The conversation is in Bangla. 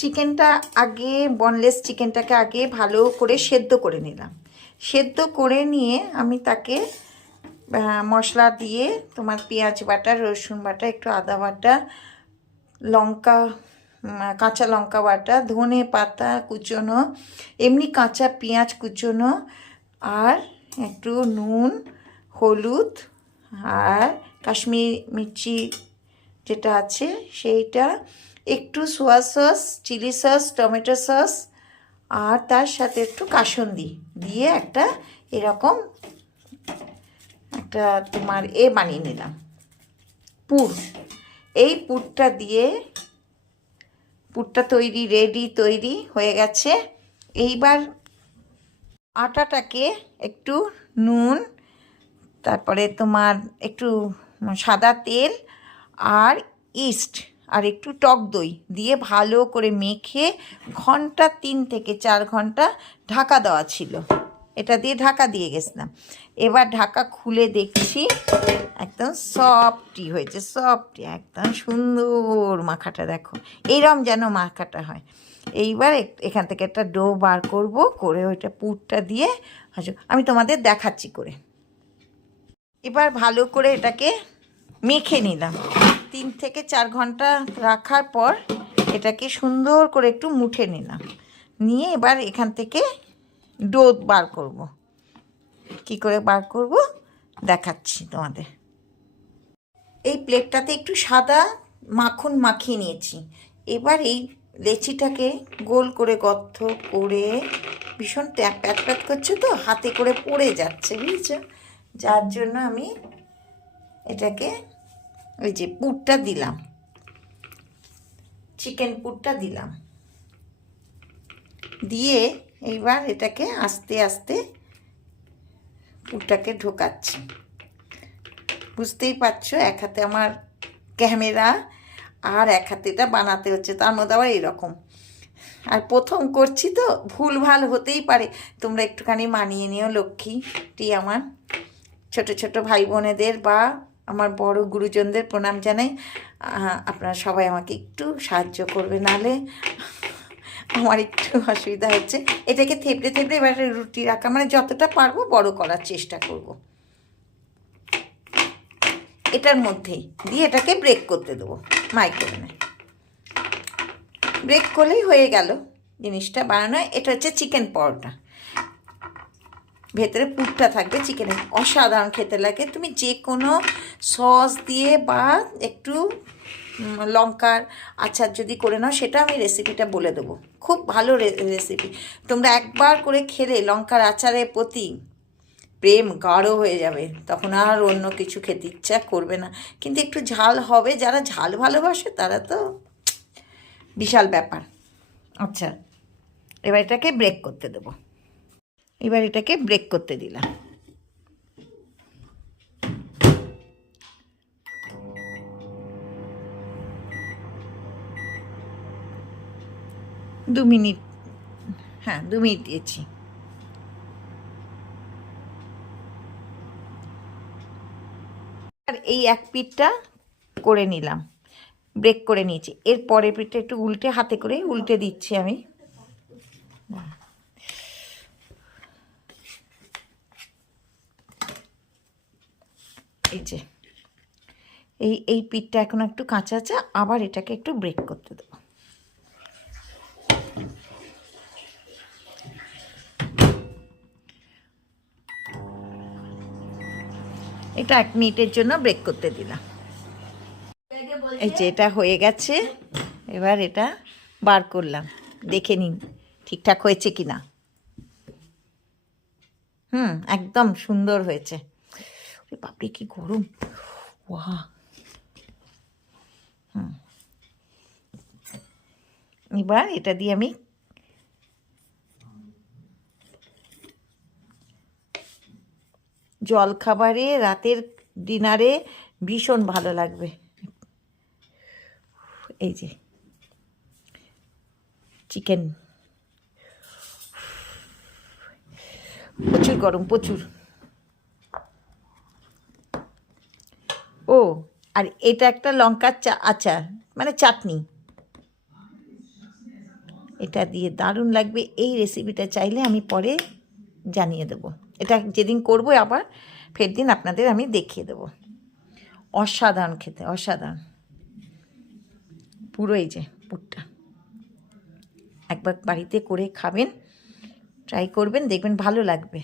চিকেনটা আগে বনলেস চিকেনটাকে আগে ভালো করে সেদ্ধ করে নিলাম। সেদ্ধ করে নিয়ে আমি তাকে মশলা দিয়ে তোমার পেঁয়াজ বাটা, রসুন বাটা, একটু আদা বাটা, লঙ্কা কাঁচা লঙ্কা বাটা, ধনে পাতা কুচোনো, এমনি কাঁচা পেঁয়াজ কুচোনো আর একটু নুন, হলুদ আর কাশ্মীর মির্চি যেটা আছে সেইটা একটু soya sauce chilli sauce tomato sauce আর তার সাথে একটু কাসন্দি দিয়ে একটা এরকম একটা তোমার এ বানিয়ে নিলাম। পুর। এই পুরটা দিয়ে পুরটা তৈরি রেডি তৈরি হয়ে গেছে। এইবার আটাটাকে একটু নুন, তারপরে তোমার একটু সাদা তেল আর ইস্ট আর একটু টক দই দিয়ে ভালো করে মেখে ঘণ্টা তিন থেকে চার ঘণ্টা ঢাকা দেওয়া ছিল। এটা দিয়ে ঢাকা দিয়ে গেছিলাম। এবার ঢাকা খুলে দেখছি একদম সফটি হয়েছে, সফটি, একদম সুন্দর মাখাটা দেখো। এইরকম যেন মাখাটা হয়। এইবার এখান থেকে একটা ডো বার করব, করে ওইটা পুরটা দিয়ে আমি তোমাদের দেখাচ্ছি করে। এবার ভালো করে এটাকে মেখে নিলাম। তিন থেকে চার ঘণ্টা রাখার পর এটাকে সুন্দর করে একটু মুঠে নিলাম। নিয়ে এবার এখান থেকে ডো বার করব। কি করে বার করব? দেখাচ্ছি তোমাদের। এই প্লেটটাতে একটু সাদা মাখন মাখিয়ে নিয়েছি। এবার এই লেচিটাকে গোল করে গর্ত করে ভীষণ ট্যাপ প্যাট প্যাট করছে তো, হাতে করে পড়ে যাচ্ছে, বুঝেছ? যার জন্য আমি এটাকে ওই যে পুরটা দিলাম। চিকেন পুরটা দিলাম। দিয়ে এইবার এটাকে আস্তে আস্তে পুরটাকে ঢোকাচ্ছি। বুঝতেই পারছ, এক হাতে আমার ক্যামেরা আর এক হাতে এটা বানাতে হচ্ছে, তার মধ্যে আবার এরকম। আর প্রথম করছি তো ভুল ভালো হতেই পারে। তোমরা একটুখানি মানিয়ে নিও লক্ষ্মীটি আমার। ছোট ছোট ভাই বোনেদের বা আমার বড় গুরুজনদের প্রণাম জানাই। আপনারা সবাই আমাকে একটু সাহায্য করবে নালে আমার একটু অসুবিধা হচ্ছে। এটাকে থেপড়ে থেপড়ে এবার রুটি রাখা মানে যতটা পারব বড় করার চেষ্টা করব। এটার মধ্যেই দিয়ে এটাকে ব্রেক করতে দেবো মাইক্রোওভেনে ব্রেক করলেই হয়ে গেল জিনিসটা বানানো। এটা হচ্ছে চিকেন পরোটা ভেতরে পুরটা থাকবে চিকেনের অসাধারণ খেতে লাগে। তুমি যে কোনো সস দিয়ে বা একটু লঙ্কার আচার যদি করে নাও, সেটা আমি রেসিপিটা বলে দেবো। খুব ভালো রেসিপি তোমরা একবার করে খেলে লঙ্কার আচারের প্রতি, প্রেম গাঢ় হয়ে যাবে। তখন আর অন্য কিছু খেতে ইচ্ছা করবে না। কিন্তু একটু ঝাল হবে। যারা ঝাল ভালোবাসে, তারা তো বিশাল ব্যাপার। আচ্ছা এবার এটাকে ব্রেক করতে দেবো। এবার এটাকে ব্রেক করতে দিলাম। দু মিনিট হ্যাঁ দু মিনিট দিয়েছি। আর এই এক পিঠটা করে নিলাম ব্রেক করে নিয়েছি। এর পরের পিঠটা একটু উল্টে, হাতে করে উল্টে দিচ্ছি আমি। এই যে, এই এই পিঠটা এখন একটু কাঁচা আছে, আবার এটাকে একটু ব্রেক করতে দেবো। এটা এক মিনিটের জন্য ব্রেক করতে দিলাম। এই যে, এটা হয়ে গেছে। এবার এটা বার করলাম। দেখে নিন, ঠিকঠাক হয়েছে কি না হুম, একদম সুন্দর হয়েছে। বাপরে কি গরম। ওয়া। হুম। এবার এটা দিয়ে আমি জল খাবারে রাতের ডিনারে ভীষণ ভালো লাগবে। এই যে। চিকেন। প্রচুর গরম, প্রচুর। আর এটা একটা লঙ্কার চা, আচার মানে চাটনি। এটা দিয়ে দারুণ লাগবে। এই রেসিপিটা চাইলে আমি পরে জানিয়ে দেবো। এটা যেদিন করব আবার ফের দিন আপনাদের আমি দেখিয়ে দেবো। অসাধারণ খেতে, অসাধারণ। পুরো এই যে পুরটা। একবার বাড়িতে করে খাবেন ট্রাই করবেন, দেখবেন ভালো লাগবে।